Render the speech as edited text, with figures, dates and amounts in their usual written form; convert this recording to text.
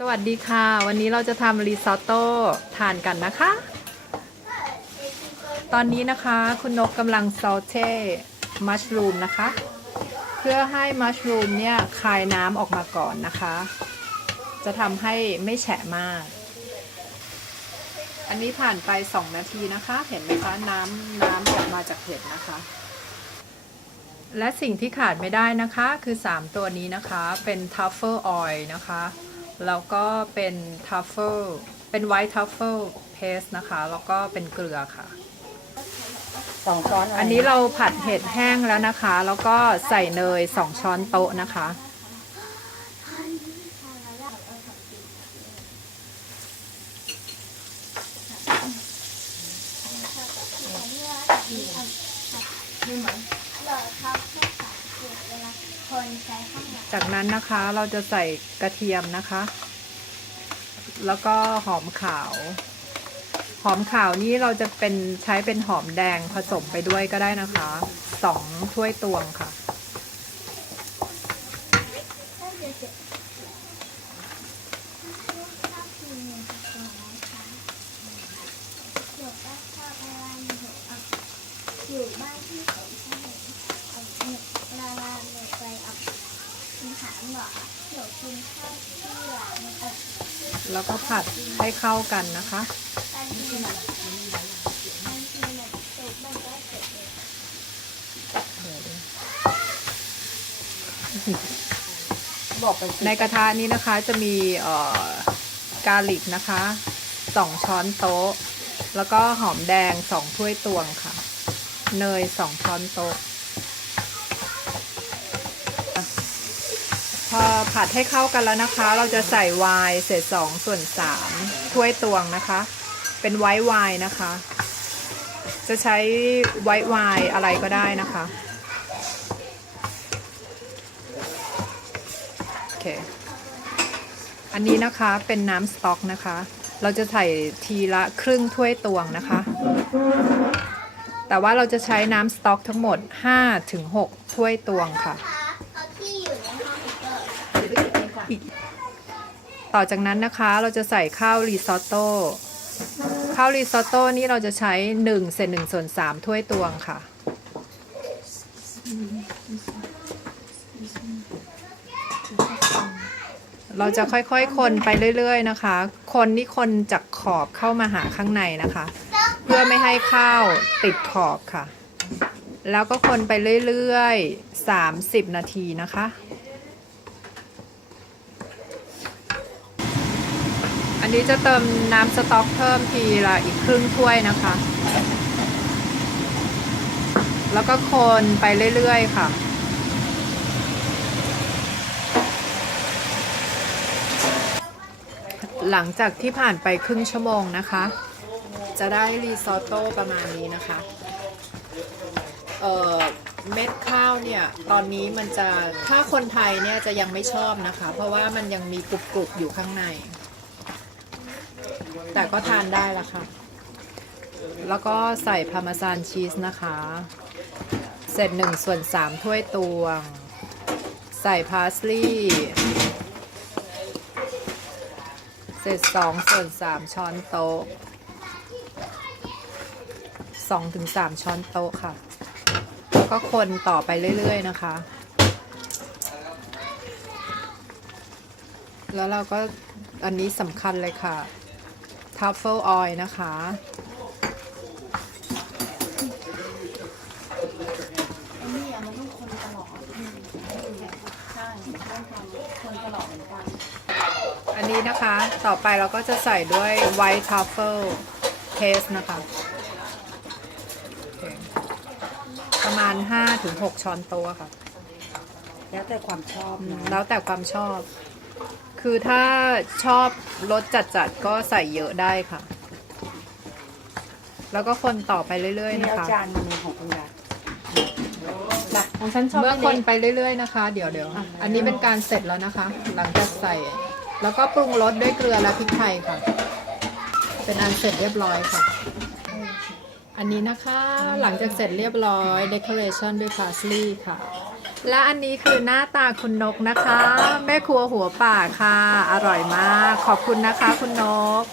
สวัสดีค่ะวันนี้เราจะทำริซอตโต้ทานกันนะคะตอนนี้นะคะคุณนกกำลังซอเต้มัชรูมนะคะเพื่อให้มัชรูมเนี่ยคายน้ำออกมาก่อนนะคะจะทำให้ไม่แฉะมากอันนี้ผ่านไป2 นาทีนะคะเห็นไหมคะน้ำออกมาจากเห็ดนะคะและสิ่งที่ขาดไม่ได้นะคะคือ3ตัวนี้นะคะเป็นทัฟเฟิลออยล์นะคะแล้วก็เป็นทัฟเฟิลเป็นไวท์ทัฟเฟิลเพสนะคะแล้วก็เป็นเกลือค่ะ2 ช้อนอันนี้เราผัดเห็ดแห้งแล้วนะคะแล้วก็ใส่เนย2 ช้อนโต๊ะนะคะจากนั้นนะคะเราจะใส่กระเทียมนะคะแล้วก็หอมขาวนี้เราจะใช้เป็นหอมแดงผสมไปด้วยก็ได้นะคะ2 ถ้วยตวงค่ะแล้วก็ผัดให้เข้ากันนะคะในกระทะนี้นะคะจะมีกาลิกนะคะ2 ช้อนโต๊ะแล้วก็หอมแดง2 ถ้วยตวงค่ะเนย2 ช้อนโต๊ะพอผัดให้เข้ากันแล้วนะคะเราจะใส่ไวน์เศษ2/3 ถ้วยตวงนะคะเป็นไวท์ไวน์นะคะจะใช้ไวท์ไวน์อะไรก็ได้นะคะโอเคอันนี้นะคะเป็นน้ำสต๊อกนะคะเราจะใส่ทีละครึ่งถ้วยตวงนะคะแต่ว่าเราจะใช้น้ำสต๊อกทั้งหมด 5-6 ถ้วยตวงค่ะต่อจากนั้นนะคะเราจะใส่ข้าวริซอตโต้นี่เราจะใช้1/1/3 ถ้วยตวงค่ะเราจะค่อยๆคนไปเรื่อยๆนะคะคนจากขอบเข้ามาหาข้างในนะคะเพื่อไม่ให้ข้าวติดขอบค่ะแล้วก็คนไปเรื่อยๆ30 นาทีนะคะอันนี้จะเติมน้ำสต๊อกเพิ่มทีละอีกครึ่งถ้วยนะคะแล้วก็คนไปเรื่อยๆค่ะหลังจากที่ผ่านไปครึ่งชั่วโมงนะคะจะได้ริซอตโต้ประมาณนี้นะคะเม็ดข้าวเนี่ยตอนนี้มันจะถ้าคนไทยเนี่ยจะยังไม่ชอบนะคะเพราะว่ามันยังมีกรุบๆอยู่ข้างในแต่ก็ทานได้ละค่ะแล้วก็ใส่พาร์เมซานชีสนะคะเสร็จ1/3 ถ้วยตวงใส่พาสลีย์เสร็จ2/3 ช้อนโต๊ะ2-3 ช้อนโต๊ะค่ะแล้วก็คนต่อไปเรื่อยๆนะคะแล้วเราก็อันนี้สำคัญเลยค่ะทัฟเฟิลออยล์นะคะอันนี้นะคะต่อไปเราก็จะใส่ด้วยไวท์ทัฟเฟิลเพสนะคะประมาณ5-6 ช้อนโต๊ะค่ะแล้วแต่ความชอบนะแล้วแต่ความชอบคือถ้าชอบรสจัดๆก็ใส่เยอะได้ค่ะแล้วก็คนต่อไปเรื่อยๆนะคะจานมีของคุณยายของฉันชอบเมื่อคนไปเรื่อยๆนะคะเดี๋ยวอันนี้เป็นการเสร็จแล้วนะคะหลังจากใส่แล้วก็ปรุงรสด้วยเกลือและพริกไทยค่ะเป็นอันเสร็จเรียบร้อยค่ะอันนี้นะคะหลังจากเสร็จเรียบร้อย decoration ด้วย parsley ค่ะ และอันนี้คือหน้าตาคุณนกนะคะ แม่ครัวหัวป่าค่ะ อร่อยมาก ขอบคุณนะคะคุณนก